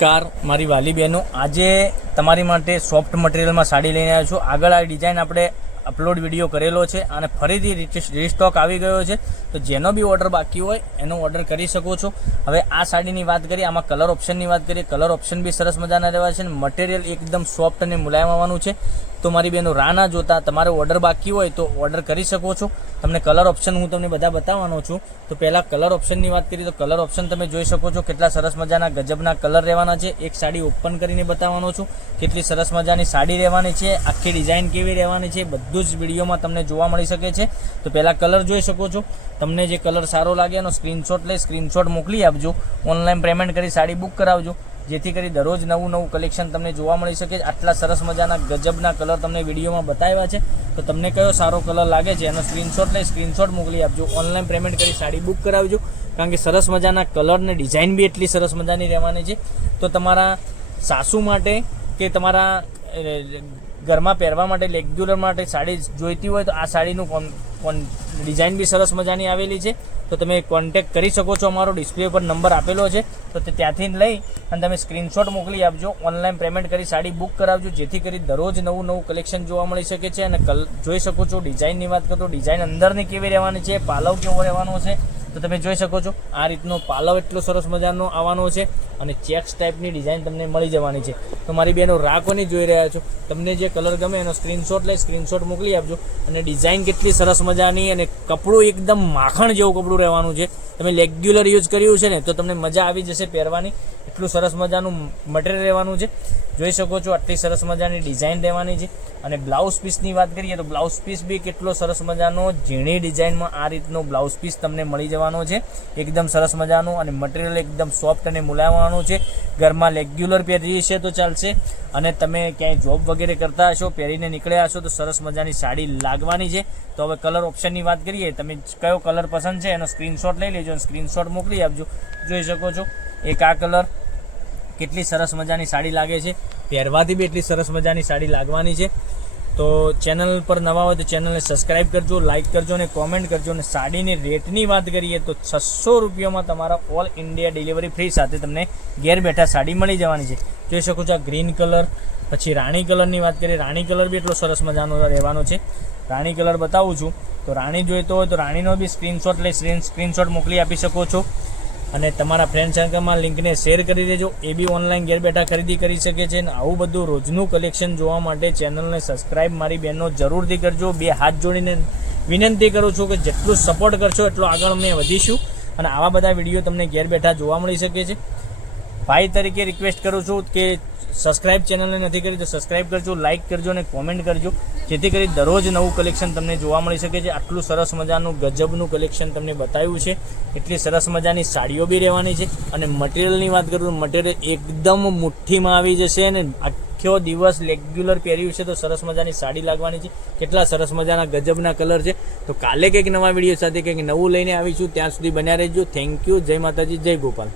નમસ્કાર મારી વાલી બહેનો, આજે તમારી માટે સોફ્ટ મટીરિયલમાં સાડી લઈને આવ્યો છું। આગળ આ ડિઝાઇન આપણે અપલોડ વિડીયો કરેલો છે અને ફરીથી રીસ્ટોક આવી ગયો છે, તો જેનો બી ઓર્ડર બાકી હોય એનો ઓર્ડર કરી શકો છો। હવે આ સાડીની વાત કરીએ, આમાં કલર ઓપ્શનની વાત કરીએ, કલર ઓપ્શન બી સરસ મજાના રહેવા છે અને મટીરિયલ એકદમ સોફ્ટ અને મુલાયમ આવવાનું છે। તો મારી બહેનો રાહ ના જોતા તમારે ઓર્ડર બાકી હોય તો ઓર્ડર કરી શકો છો। તમને કલર ઓપ્શન હું તમને બધા બતાવવાનો છું। તો પહેલાં કલર ઓપ્શનની વાત કરીએ તો કલર ઓપ્શન તમે જોઈ શકો છો, કેટલા સરસ મજાના ગજબના કલર રહેવાના છે। એક સાડી ઓપન કરીને બતાવવાનો છું, કેટલી સરસ મજાની સાડી રહેવાની છે, આખી ડિઝાઇન કેવી રહેવાની છે, બધું જ વિડીયોમાં તમને જોવા મળી શકે છે। તો પહેલાં કલર જોઈ શકો છો, તમને જે કલર સારો લાગે એનો સ્ક્રીનશોટ લઈ સ્ક્રીનશોટ મોકલી આપજો, ઓનલાઈન પેમેન્ટ કરી સાડી બુક કરાવજો, જેથી કરી દરરોજ નવું કલેક્શન તમને જોવા મળી શકે। આટલા સરસ મજાના ગજબના કલર તમને વિડીયોમાં બતાવ્યા છે, તો તમને કયો સારો કલર લાગે છે એનો સ્ક્રીનશોટ લઈ સ્ક્રીનશોટ મોકલી આપજો, ઓનલાઈન પેમેન્ટ કરી સાડી બુક કરાવજો, કારણ કે સરસ મજાના કલર ને ડિઝાઇન બી એટલી સરસ મજાની રહેવાની છે। તો તમારા સાસુ માટે કે તમારા ઘરમાં પહેરવા માટે રેગ્યુલર માટે સાડી જોઈતી હોય તો આ સાડીનું ડિઝાઇન બી સરસ મજાની આવેલી છે। તો તમે કોન્ટેક્ટ કરી શકો છો, અમારો ડિસ્પ્લે પર નંબર આપેલો છે, તો ત્યાંથી લઈ અને તમે સ્ક્રીનશોટ મોકલી આપજો, ઓનલાઈન પેમેન્ટ કરી સાડી બુક કરાવજો, જેથી કરી દરરોજ નવું કલેક્શન જોવા મળી શકે છે। અને જોઈ શકો છો ડિઝાઇનની વાત કરો તો ડિઝાઇન અંદરની કેવી રહેવાની છે, પાલવ કેવો રહેવાનો છે તો તમે જોઈ શકો છો, આ રીતનો પાલવ એટલો સરસ મજાનો આવવાનો છે અને ચેક્સ ટાઈપની ડિઝાઇન તમને મળી જવાની છે। તો મારી બહેનો રાહ કોની જોઈ રહ્યા છો, તમને જે કલર ગમે એનો સ્ક્રીનશોટ લઈ સ્ક્રીનશોટ મોકલી આપજો, અને ડિઝાઇન કેટલી સરસ મજાની અને કપડું એકદમ માખણ જેવું કપડું રહેવાનું છે। તમે રેગ્યુલર યુઝ કર્યું છે ને તો તમને મજા આવી જશે પહેરવાની, એટલું સરસ મજાનું મટીરિયલ રહેવાનું છે। જોઈ શકો છો આટલી સરસ મજાની ડિઝાઇન રહેવાની છે। અને બ્લાઉઝ પીસની વાત કરીએ તો બ્લાઉઝ પીસ બી કેટલો સરસ મજાનો ઝીણી ડિઝાઇનમાં આ રીતનો બ્લાઉઝ પીસ તમને મળી જવાનો છે, એકદમ સરસ મજાનું, અને મટીરિયલ એકદમ સોફ્ટ અને મુલાયમવાનું છે। ઘરમાં રેગ્યુલર પહેરી છે તો ચાલશે, અને તમે ક્યાંય જોબ વગેરે કરતા હશો, પહેરીને નીકળ્યા હશો તો સરસ મજાની સાડી લાગવાની છે। તો હવે કલર ઓપ્શનની વાત કરીએ, તમે કયો કલર પસંદ છે એનો સ્ક્રીનશોટ લઈ લેજો અને સ્ક્રીનશોટ મોકલી આપજો। જોઈ શકો છો એક આ કલર, કેટલી સરસ મજાની સાડી લાગે છે, પહેરવાથી બી એટલી સરસ મજાની સાડી લાગવાની છે। તો ચેનલ પર નવા હોય તો ચેનલને સબસ્ક્રાઈબ કરજો, લાઇક કરજો અને કોમેન્ટ કરજો। અને સાડીની રેટની વાત કરીએ તો 600 રૂપિયામાં તમારા ઓલ ઇન્ડિયા ડિલિવરી ફ્રી સાથે તમને ઘેર બેઠા સાડી મળી જવાની છે। જોઈ શકો છો આ ગ્રીન કલર, પછી રાણી કલરની વાત કરીએ, રાણી કલર બી એટલો સરસ મજાનો રહેવાનો છે। રાણી કલર બતાવું છું, તો રાણી જોઈતો હોય તો રાણીનો બી સ્ક્રીનશોટ લઈ સ્ક્રીનશોટ મોકલી આપી શકો છો, અને તમારા ફ્રેન્ડ સર્કલમાં લિંકને શેર કરી દેજો, એ બી ઓનલાઈન ઘેર બેઠા ખરીદી કરી શકે છે। અને આવું બધું રોજનું કલેક્શન જોવા માટે ચેનલને સબસ્ક્રાઈબ મારી બહેનો જરૂરથી કરજો। બે હાથ જોડીને વિનંતી કરું છું કે જેટલું સપોર્ટ કરશો એટલું આગળ અમે વધીશું, અને આવા બધા વિડીયો તમને ઘેર બેઠા જોવા મળી શકે છે। ભાઈ તરીકે રિક્વેસ્ટ કરું છું કે સબસ્ક્રાઈબ ચેનલને નથી કરી તો સબસ્ક્રાઈબ કરજો, લાઇક કરજો અને કોમેન્ટ કરજો, જેથી કરી દરરોજ નવું કલેક્શન તમને જોવા મળી શકે છે। આટલું સરસ મજાનું ગજબનું કલેક્શન તમને બતાવ્યું છે, એટલી સરસ મજાની સાડીઓ બી રહેવાની છે। અને મટીરિયલની વાત કરું તો મટીરિયલ એકદમ મુઠ્ઠીમાં આવી જશે, અને આખો દિવસ રેગ્યુલર પહેર્યું છે તો સરસ મજાની સાડી લાગવાની છે। કેટલા સરસ મજાના ગજબના કલર છે। તો કાલે કંઈક નવા વિડીયો સાથે કંઈક નવું લઈને આવીશું, ત્યાં સુધી બન્યા રહેજો। થેન્ક યુ, જય માતાજી, જય ગોપાલ।